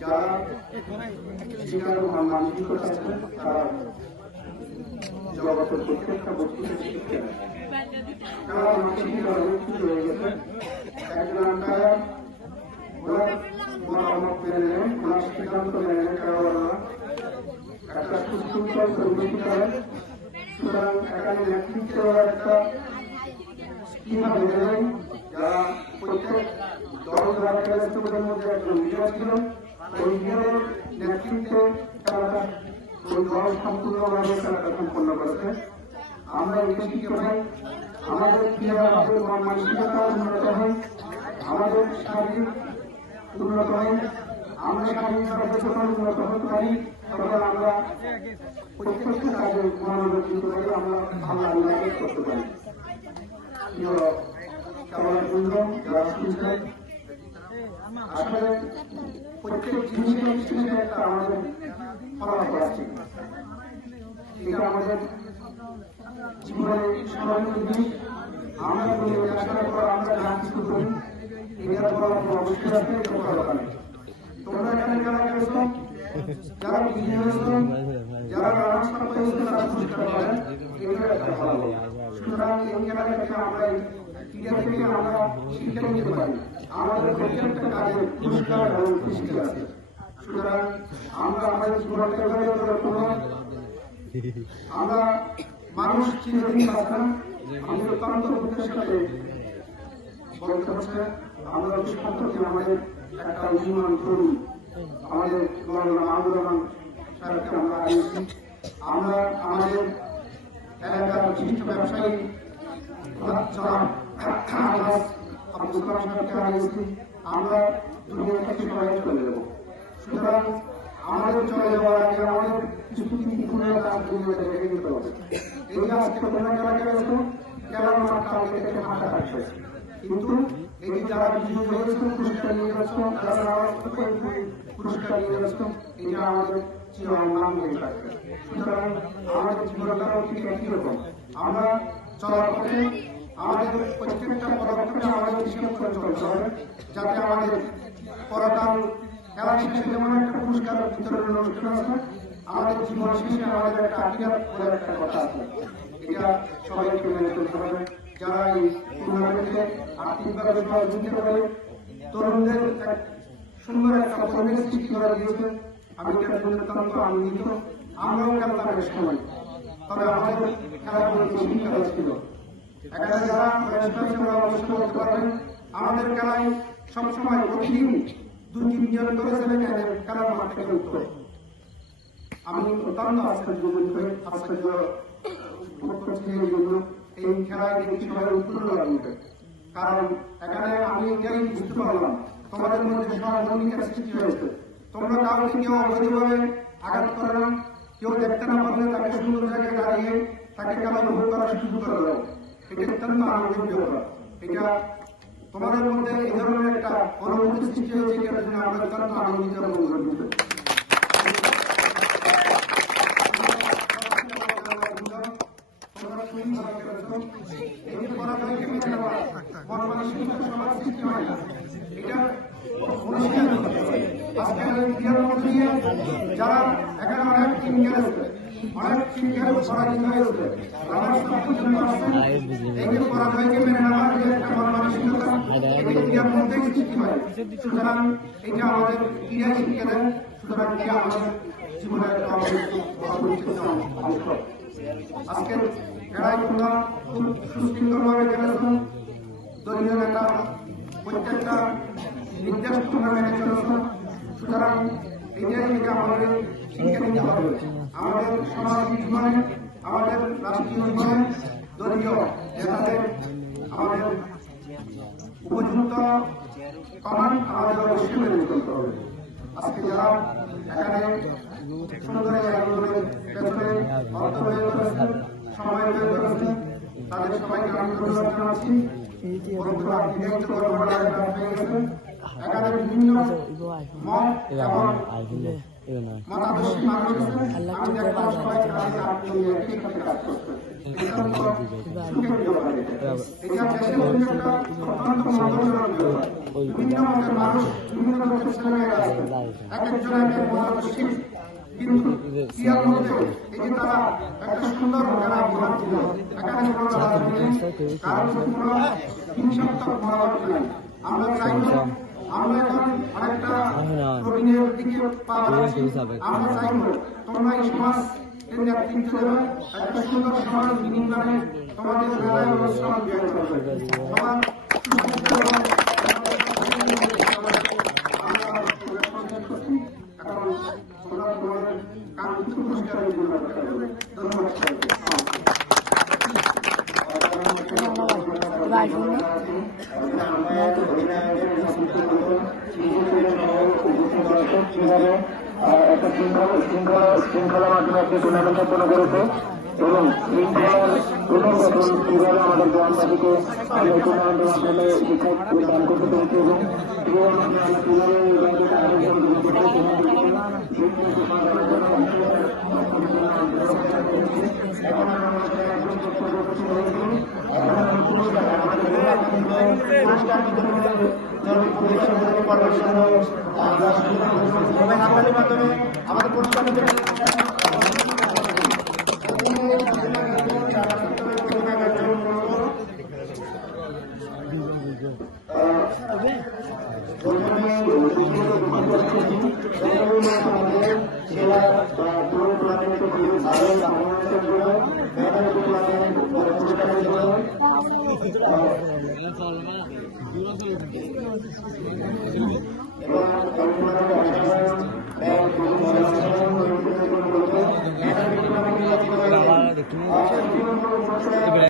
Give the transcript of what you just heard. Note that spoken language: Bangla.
যারা শিকার মানসিকতা আছে তারা জগতের প্রত্যেকটা বস্তুকে শিখতে নেয়। তারা মানসিক হয়ে গেছে একজন মেনে নেন, ওনার সিদ্ধান্ত মেনে নেন, কারণ একটা সুশৃঙ্খল পরিবেশ করেন। সুতরাং এখানে নেতৃত্ব একটা স্কিমা মেনে নেন, যারা প্রত্যেক দল যারা খেলেছেন মধ্যে একজন লিডার ছিল, ওই লিডারের নেতৃত্বে তারা ওই দল সম্পূর্ণভাবে তারা সম্পন্ন করেছে। আমরা এটা শিখতে পাই, আমাদের আমাদের মানসিকতা উন্নত হয়, আমাদের শারীরিক উন্নত হয়, আমরা শারীরিকভাবে যখন উন্নত হতে পারি তখন আমরা প্রত্যেকটা কাজে মনোযোগ দিতে পারি, আমরা আল্লাহ ইবাদত করতে পারি। আসলে প্রত্যেক জিনিসের একটা আমাদের ফলাফল আছে, এটা আমাদের জীবনে স্মরণীয় জিনিস। আমরা আসার পর আমরা যা কিছু করি এটার ফলাফল অবশ্যই আছে, ফলাফল তোমরা এখানে যারা গেছ, যারা বিজয় হয়েছ, যারা রাস্তা পেয়েছে তারা পুরস্কার পাবেন, এটার একটা ফলাফল। সুতরাং এই খেলার কাছে আমরা এটা থেকে আমরা শিক্ষা নিতে পারি, আমাদের প্রত্যেকটা কাজে পুরস্কার এবং খুশি আছে। সুতরাং আমরা আমাদের জীবনকে আমরা মানুষ চিরদিন বাঁচান। আমি অত্যন্ত দুঃখের সাথে বলতে হচ্ছে আমরা সম্প্রতি আমাদের একটা উন্নয়ন করি, আমাদের আন্দোলন সাথে আমরা আইছি। আমরা আমাদের এলাকার বিশিষ্ট ব্যবসায়ী আব্দুল কালাম সাহেবকে আইছি, আমরা দুনিয়া থেকে সবাই চলে যাবো। সুতরাং আমাদের চলে যাওয়ার আগে আমাদের কিছু কাজ দুনিয়াতে রেখে দিতে হবে। এই যে আজকে তোমরা খেলা খেলেছো, খেলার মাঠ কালকে থেকে ফাঁকা থাকবে, কিন্তু এই যারা বিজয়ী হয়েছে পুরস্কার নিয়ে যাচ্ছ, যারা পুরস্কার নিয়ে যাচ্ছ, এটা আমাদের চিরনাম হয়ে থাকবে। সুতরাং আমাদের জীবনটাও ঠিক একই রকম, আমরা চলার পথে আমাদের প্রত্যেকটা পদক্ষেপে আমাদের হিসাব করে চলতে হবে, যাতে আমাদের পরকাল খেলা শেষে যেমন একটা পুরস্কার বিতরণের অনুষ্ঠান আছে, আমাদের জীবন শেষে আমাদের একটা আকিরাত বলে একটা কথা আছে, এটা সবাইকে মেনে চলতে হবে। যারা এই টুর্নামেন্টে আর্থিকভাবে সহযোগিতা করে তরুণদের সুন্দর একটা পরিবেশ সৃষ্টি করে দিয়েছে, আমি এটার জন্য অত্যন্ত আনন্দিত। আমরাও খেলতাম এক সময়, তবে আমাদের খেলাগুলো বেশি খেলা ছিল। এখানে যারা অবশ্যই করতে পারবেন, আমাদের খেলায় সবসময় প্রতিদিন 2-3 জন করে খেলার মাঠ থেকে উঠতো। আমি অত্যন্ত আশ্চর্য এই খেলায় দেখি সবাই উৎফুল্ল লাগবে, কারণ এখানে আমি এটাই বুঝতে পারলাম তোমাদের মধ্যে সহযোগিতার সৃষ্টি হয়েছে। তোমরা কাউকে কেউ অবৈধভাবে আঘাত করে না, কেউ দেখতে না পারলে তাকে সুন্দর জায়গায় দাঁড়িয়ে তাকে খেলা গ্রহণ করার সুযোগ করে দাও, এটা অত্যন্ত আনন্দিত ব্যাপার। এটা তোমাদের মধ্যে এই ধরনের একটা অনুভূতি সৃষ্টি হয়েছে, এটার জন্য আমরা অত্যন্ত আনন্দিত এবং গর্বিত। যারা এখানে অনেক টিম খেলেছে, অনেক টিম খেলে পরাজিত হয়েছে, এই পরাজয়কে মেনে নেওয়ার যে একটা মানসিকতা ক্রীড়ার মধ্যেই সৃষ্টি হয়। সুতরাং এটা আমাদের ক্রীড়া শিক্ষা দেয়, সুতরাং এটা আমাদের জীবনের একটা অপরিচিত অংশ। আজকের খেলায় তোমরা খুব সুশৃঙ্খলভাবে খেলেছেন, দলীয় নেতা প্রত্যেকটা নির্দেশ তোমরা মেনে চলেছ। সুতরাং এটাই থেকে আমাদের শিক্ষা নিতে হবে, আমাদের সামাজিক জীবনে, আমাদের রাষ্ট্রীয় জীবনে দলীয় নেতাদের আমাদের উপযুক্ত কমান আমাদের অবশ্যই মেনে চলতে হবে। আজকে যারা এখানে সুন্দর আন্দোলনের ক্ষেত্রে অর্থ ব্যয় করেছেন, সময় ব্যয় করেছেন, তাদের সবাইকে আমি ধন্যবাদ জানাচ্ছি। এখানে বিভিন্ন মত এবং মতাদর্শী মানুষ আমি একটা সবাই আপনি একই সাথে কাজ করছেন এটা দেশের একটা অত্যন্ত মনোরঞ্জন বিভিন্ন মতের মানুষ বিভিন্ন দেশের ছেলে এক একজন এক এক মতাদর্শী কিন্তু ইয়ার মধ্যে এই যে তারা একটা সুন্দর ঘটনা প্রভাব ছিল এখানে কোনো কারণ কোনো হিংসাত্মক মনোভাব নাই আমরা চাই আমরা এখন অনেকটা প্রবীণের দিকে আমরা চাই তোমরা এই সমাজ নেতৃত্ব দেবে একটা সুন্দর সমাজ বিনিময়ে তোমাদের বেলায় সমাজ বিয়ে করবে সমাজ একটা শৃঙ্খলার মাধ্যমে একটি টুর্নামেন্ট সম্পন্ন করেছে এবং শৃঙ্খলার পুনর্গঠন কিভাবে আমাদের গ্রামবাসীকে আমরা এই টুর্নামেন্টের মাধ্যমে শিক্ষা দান করতে পেরেছি এবং কিভাবে এই জায়গাটা মাধ্যমে আমাদের পুরস্কার